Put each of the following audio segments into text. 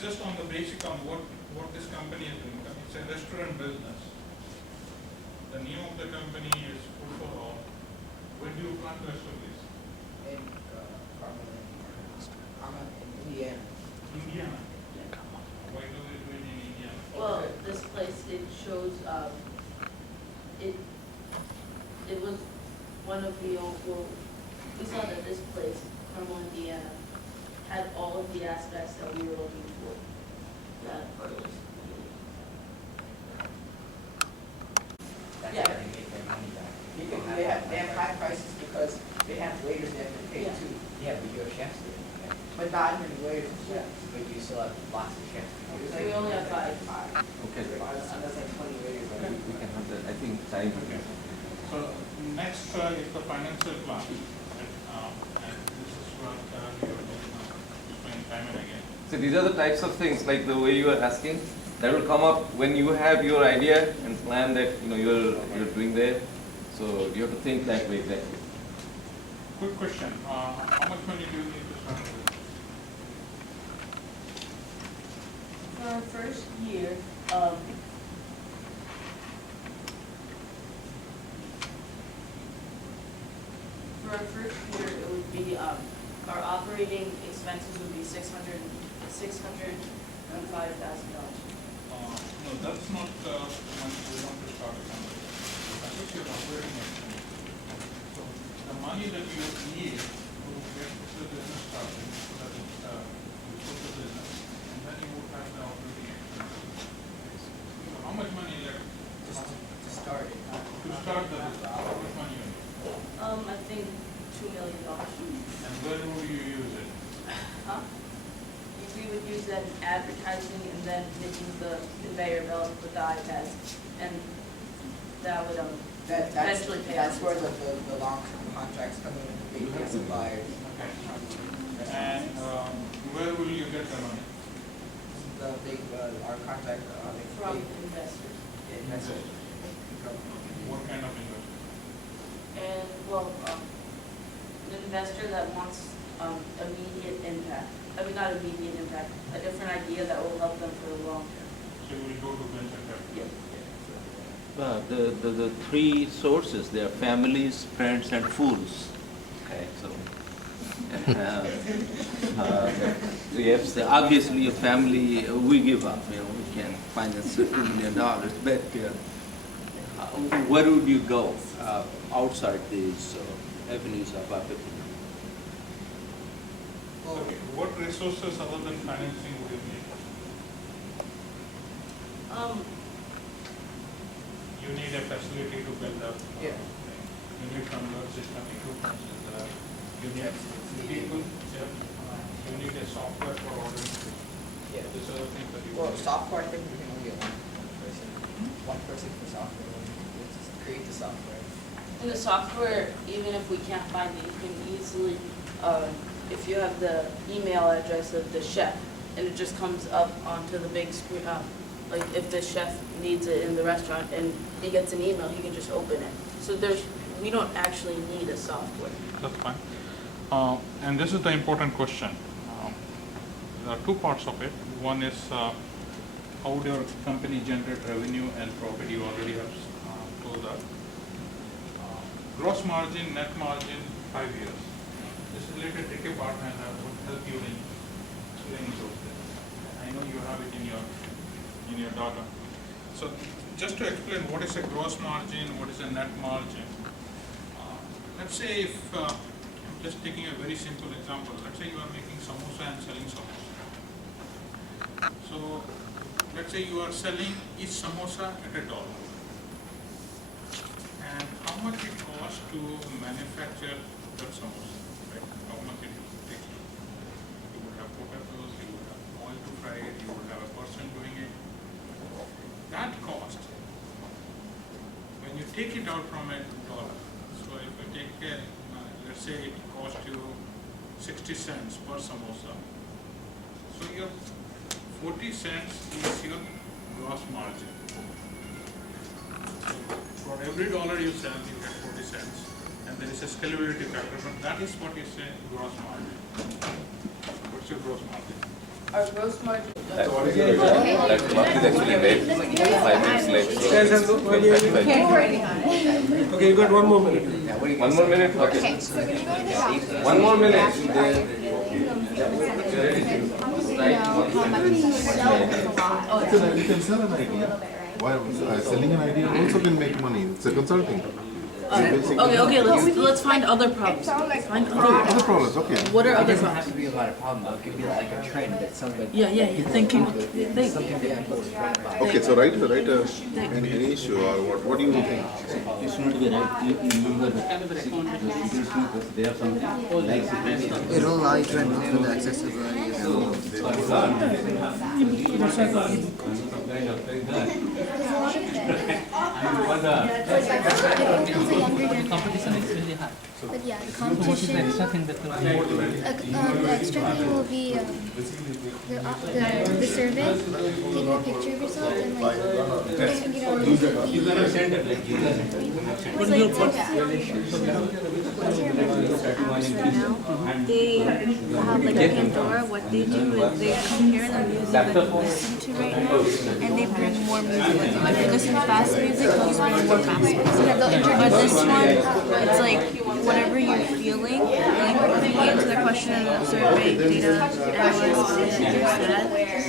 just on the basic on what this company is doing. It's a restaurant business. The name of the company is Food for All. Where do you plan to establish? In Indiana. Indiana. Why do we do it in Indiana? Well, this place, it shows, it was one of the old, well, we saw that this place, Carmel, Indiana, had all of the aspects that we were looking for. That part was. That's Yeah. how they make their money back. They have high prices because they have waiters they have to pay Yeah. too. Yeah, but your chefs do. Okay. But not many waiters. Yeah. But you still have lots of chefs. We only have 5. Okay. That's like 20 waiters. We can have that, I think, time. Okay. So next is the financial plan. And this is what you are explain time and again. So these are the types of things, like the way you are asking, that will come up when you have your idea and plan that you're doing there. So you have to think that way exactly. Quick question. How much money do you need to start with? For our first year, it would be, our operating expenses would be $605,000. No, that's not money we want to start a company. That is your operating expense. So the money that you need to get the business started, so that you put the business, and then you would have the operating expenses. So how much money left To start it. to start the business? How much money you need? I think $2 million. And where would you use it? Huh? We would use that in advertising and then making the conveyor belt with the iPads, and that would That's eventually pay that's off. where the long-term contracts come in with the big suppliers. Okay. And where will you get the money? The big our contract From big investors. investors. What kind of investment? And, well, an investor that wants immediate impact. I mean, not immediate impact, a different idea that will help them for the long term. So you will go to venture capital? Yeah. The three sources, they are families, friends, and fools. Okay, so yes, obviously a family, we give up, we can finance $2 million, but where would you go outside these avenues of opportunity? Okay, what resources other than financing would you need? You need a facility to build up. Yeah. You need control system equipment. You need people. Yeah. You need a software for ordering. Yeah. These are the things that you Well, need. software, I think we can only get one person. One person for software. We'll just create the software. In the software, even if we can't find it, you can easily, if you have the email address of the chef, and it just comes up onto the big screen, like if the chef needs it in the restaurant and he gets an email, he can just open it. So we don't actually need a software. That's fine. And this is the important question. There are two parts of it. One is how would your company generate revenue and profit? You already have told that. Gross margin, net margin, 5 years. This is a little tricky part, and I would help you in explaining those things. I know you have it in your data. So just to explain what is a gross margin, what is a net margin. Let's say if I'm just taking a very simple example. Let's say you are making samosa and selling samosa. So let's say you are selling each samosa at $1. And how much it costs to manufacture that samosa, right? How much it takes. You would have potatoes, you would have oil to fry it, you would have a person doing it. That cost, when you take it out from $1, so if you take let's say it cost you 60 cents per samosa, so your 40 cents is your gross margin. So for every $1 you sell, you get 40 cents, and there is a scalability factor, but that is what is a gross margin. What's your gross margin? our gross margin. That mark is actually late, 5 minutes late. So Okay, you got 1 more minute. 1 more minute? Okay. 1 more minute. You can sell an idea. Why selling an idea also can make money. It's a consulting. Okay, let's find other problems. Find Other problems, okay. What are other It doesn't have problems? to be about a problem though, it could be like a trend that somebody. Yeah. Thinking. Something that people is driven by. Okay, so write any issue or what do you think? You should not be right. You remember the security because they have something like security. It will allow you to remove the accessibility Competition is really high. But yeah, the competition, the extra thing will be the survey, taking a picture of yourself and like putting it on They have like a Pandora. What they do is they compare the music that you listen to right now, and they bring more music with them. If you listen to fast music, they'll just bring more fast music. But this one, it's like whatever you're feeling. Like if you answer the question in the survey, data analyst said,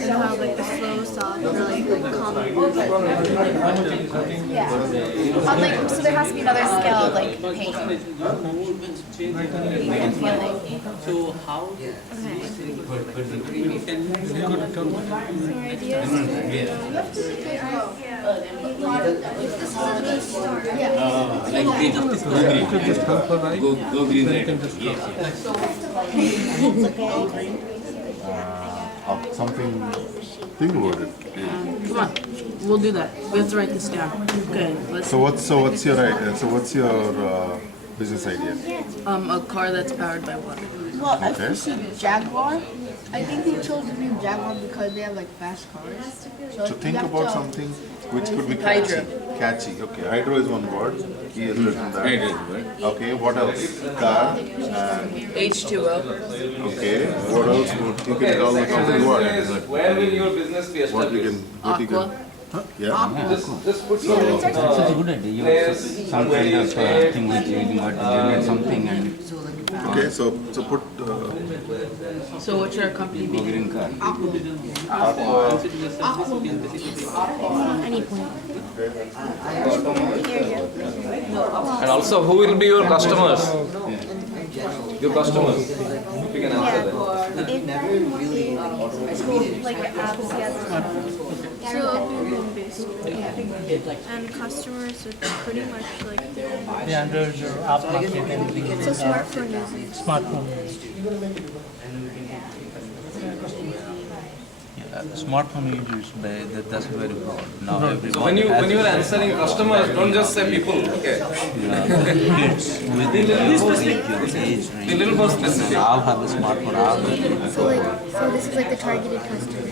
they'll have like the slow, soft, or like calm. like, so there has to be another skill of like pain and feeling. So how? Go green. Something, think about it. Come on, we'll do that. We have to write this down. Okay, let's. So what's your idea? So what's your business idea? A car that's powered by water. Well, Okay. I see Jaguar. I think they chose the name Jaguar because they have like fast cars. So think about something which could be catchy. Hydro. Catchy. Okay, hydro is one word. He has written that. Okay, what else? Car. And H2O. okay, what else? You can call it something what? Where will your business be What you established? can? What you can? Aqua. Yeah. Just put some. It's such a good idea. You have some kind of thing which you got to generate something and Okay, so put. So what should our company go be? green car. Any point. And also, who will be your customers? Your customers. If you can answer that. If like apps, So it'll be home-based. And customers would pretty much like The Android app market and so smartphone users. smartphone. Smartphone users, that's very broad. Now everyone When has you are answering customers, don't just say people. Okay. kids with age range. Be a little more specific. All have a smartphone. All have So this is like the targeted customers.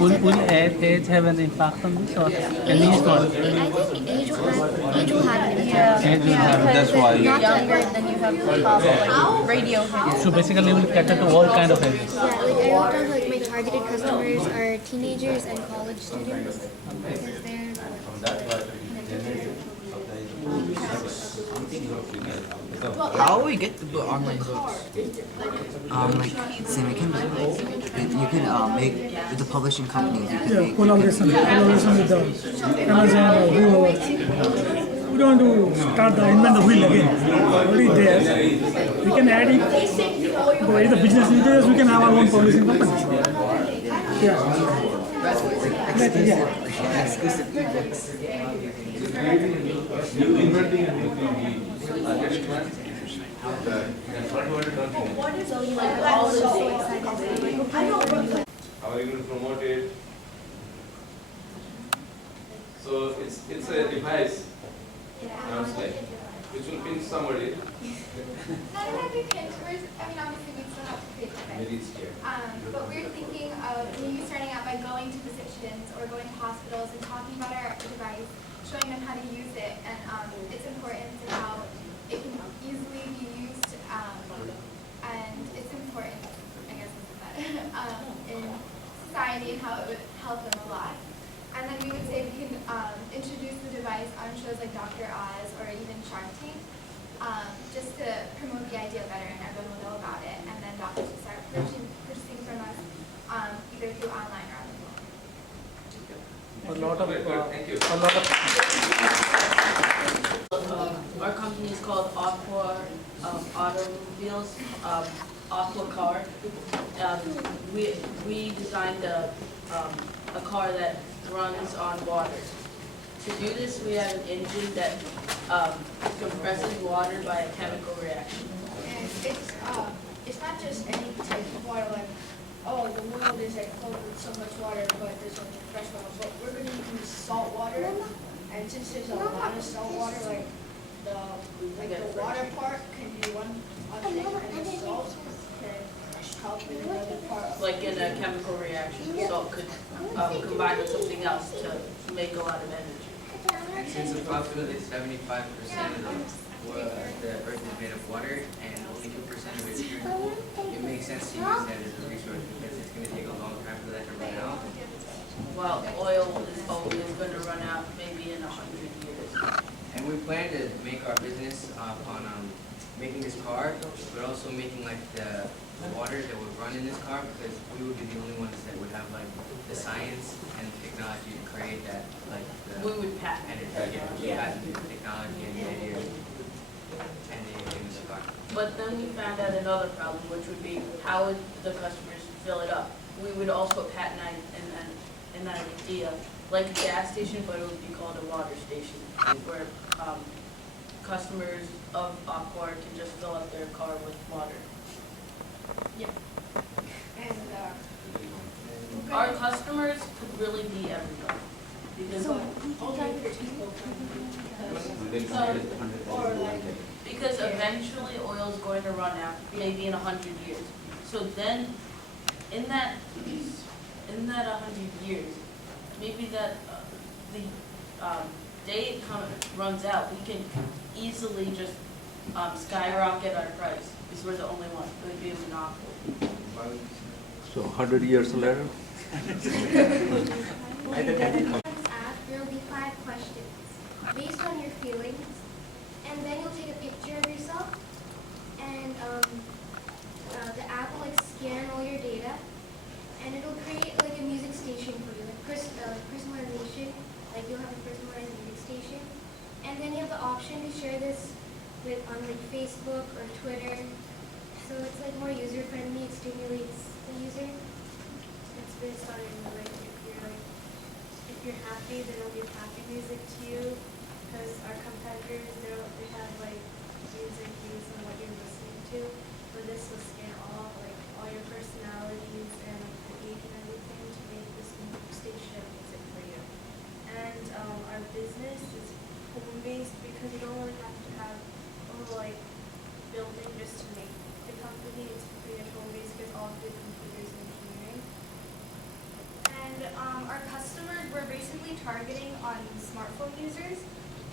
Will age have an impact on this or any is not? I think age will have an impact. Age will have. That's why you Not younger than you have like radio hits. So basically we will cater to all kind of ages. Yeah, like I wrote down like my targeted customers are teenagers and college students because How will we get to put online books? Like Samik you can make with the publishing companies. You can make. Collaboration with the Amazon or whoever. We don't want to start the invent the wheel again. Already there. We can add it. The business leaders, we can have our own publishing company. Yeah. Exclusive ebooks. How are you going to promote it? So it's a device, which will pinch somebody. Not every pinchers, I mean, obviously we still have to create the fit. Maybe it's here. But we're thinking of maybe starting out by going to physicians or going to hospitals and talking about our device, showing them how to use it and its importance and how it can easily be used and its importance, I guess, in how it would help them a lot. And then we would say we can introduce the device on shows like Dr. Oz or even Shark Tank, just to promote the idea better and everyone will know about it. And then doctors will start purchasing from us either through online or on the phone. Our company is called Aqua Automobiles, Aqua Car. We designed a car that runs on water. To do this, we have an engine that compresses water by a chemical reaction. And it's not just any type of water, like, oh, the world is like filled with so much water, but there's only fresh water. But we're going to use salt water, and since there's a lot of salt water, like the water part can be one thing, and the salt can help in another part. Like in a chemical reaction, salt could combine with something else to make a lot of energy. Since approximately 75% of the earth is made of water and only 2% of it is drinkable, it makes sense to use that as a resource because it's going to take a long time for that to run out. Well, oil is always going to run out maybe in 100 years. And we plan to make our business on making this car, but also making like the water that would run in this car because we would be the only ones that would have like the science and the technology to create that, like the We would patent it. patent the technology and the idea and the car. But then we found out another problem, which would be how would the customers fill it up? We would also patent an idea, like a gas station, but it would be called a water station, where customers of Aqua can just fill up their car with water. Yeah. And Our customers could really be everybody. Because because eventually oil is going to run out, maybe in 100 years. So then, in that 100 years, maybe that the day it runs out, we can easily just skyrocket our price because we're the only one. It would be a monopoly. So 100 years later? In this app, there will be 5 questions based on your feelings, and then you'll take a picture of yourself, and the app will like scan all your data, and it'll create like a music station for you, like personalization. Like you'll have a personalized music station, and then you have the option to share this with on like Facebook or Twitter. So it's like more user friendly. It stimulates the user. It's based on like if you're happy, then it'll give happy music to you. Because our competitors, they have like music based on what you're listening to. But this will scan all your personalities and like the age and everything to make this station of music for you. And our business is home based because you don't really have to have a whole like building just to make the company. It's pretty much home based because all of the computers and engineering. And our customers, we're basically targeting on smartphone users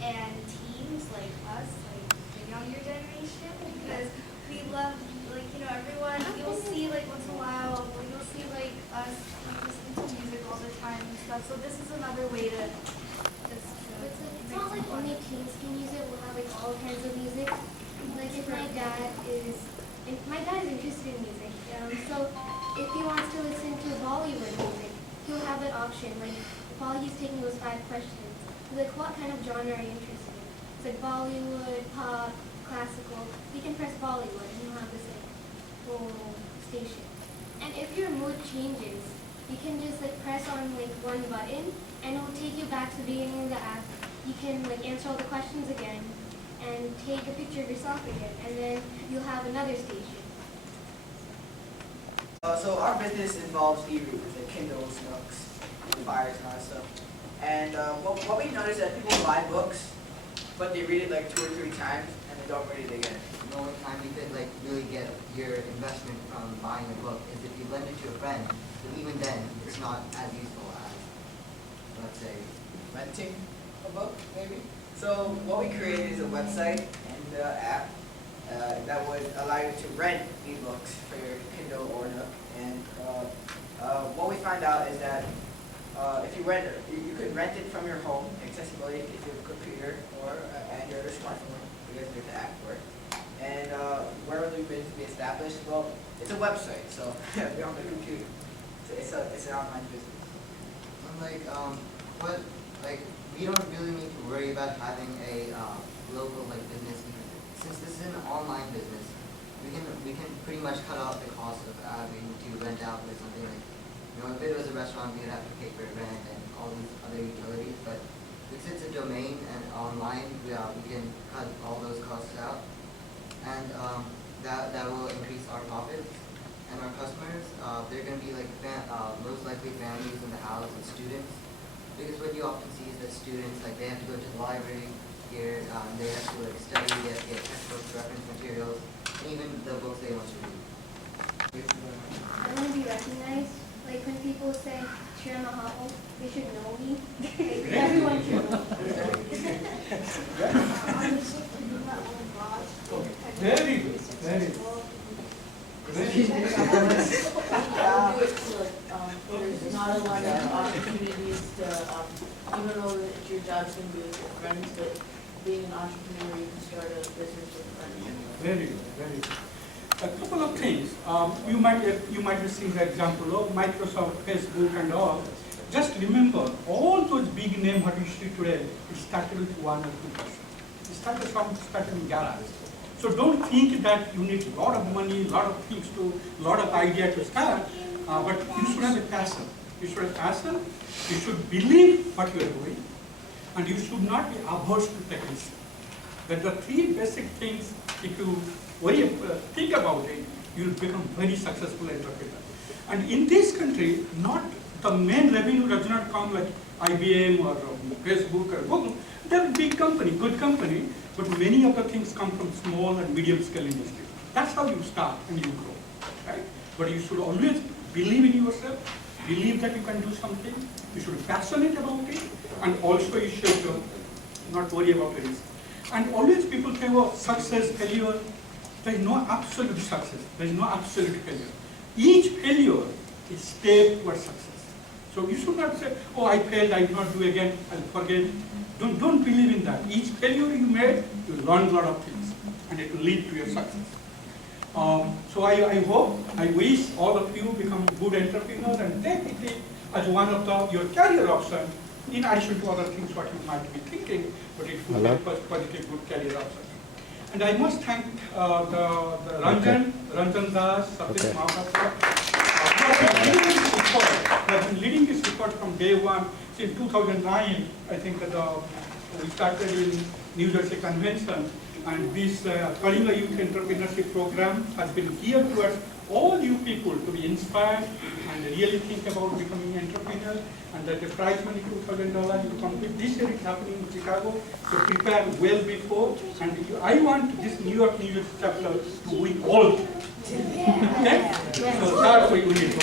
and teens like us, like the younger generation, because we love, like, everyone, you'll see, like, once in a while, you'll see, like, us listening to music all the time and stuff, so this is another way to just, It's not like only teens can use it. We'll have like all kinds of music. Like if my dad is interested in music, so if he wants to listen to Bollywood music, he'll have that option. Like while he's taking those 5 questions, like what kind of genre are you interested in? It's like Bollywood, pop, classical. We can press Bollywood, and you'll have this like whole station. And if your mood changes, you can just like press on like one button, and it will take you back to the beginning of the app. You can like answer all the questions again, and take a picture of yourself again, and then you'll have another station. So our business involves e-readers, like Kindles, Nooks, Fires, and all that stuff. And what we noticed is that people buy books, but they read it like 2 or 3 times, and they don't read it again. The only time you could like really get your investment from buying a book is if you lend it to a friend. But even then, it's not as useful as, let's say, renting a book, maybe. So what we created is a website and app that would allow you to rent ebooks for your Kindle or Nook. And what we find out is that if you rent it, you could rent it from your home accessibly if you have a computer or Android or smartphone, because there's the app for it. And where will the business be established? Well, it's a website, so we don't have a computer. It's an online business. We don't really need to worry about having a local business. Since this is an online business, we can pretty much cut off the cost of having to rent out with something like, if it was a restaurant, we'd have to pay for rent and all these other utilities. But since it's a domain and online, we can cut all those costs out, and that will increase our profits. And our customers, they're going to be most likely families in the house and students. Because what you often see is that students, they have to go to the library here, they have to study, they have to get textbooks, reference materials, and even the books they want to read. I want to be recognized. Like when people say, Shira Mahalo, they should know me. Everyone should know me. Very good, very good. There's not a lot of opportunities to, even though that your job's going to be with your friends, but being an entrepreneur, you can start a business with friends. Very good, very good. A couple of things. You might be seeing the example of Microsoft, Facebook, and all. Just remember, all those big names what you see today, it started with 1 or 2%. It started in garage. So don't think that you need a lot of money, a lot of things a lot of idea to start, but you should have a passion. You should have passion, you should believe what you are doing, and you should not be averse to take risk. That the 3 basic things, if you think about it, you will become very successful entrepreneur. And in this country, not the main revenue does not come like IBM or Facebook or Google. They're a big company, good company, but many of the things come from small and medium scale industry. That's how you start and you grow, right? But you should always believe in yourself, believe that you can do something, you should be passionate about it, and also you should not worry about the risk. And always people say, oh, success, failure. There is no absolute success, there is no absolute failure. Each failure is a step towards success. So you should not say, oh, I failed, I will not do again, I'll forget. Don't believe in that. Each failure you made, you learn a lot of things, and it will lead to your success. So I wish all of you become good entrepreneurs and take it as one of your career options, in addition to other things what you might be thinking, but it will be a positive, good career option. And I must thank the Ranjan Das, Prabhat Mohapatra. They have been leading this report from day one. Since 2009, I think that we started in New Jersey Convention, and this Kalinga Youth Entrepreneurship Program has been geared towards all you people to be inspired and really think about becoming entrepreneurs, and that the prize money $2,000 will complete. This year it's happening in Chicago, so prepare well before. And I want this New York, New Jersey chapter to win all. Okay? So that's what we need.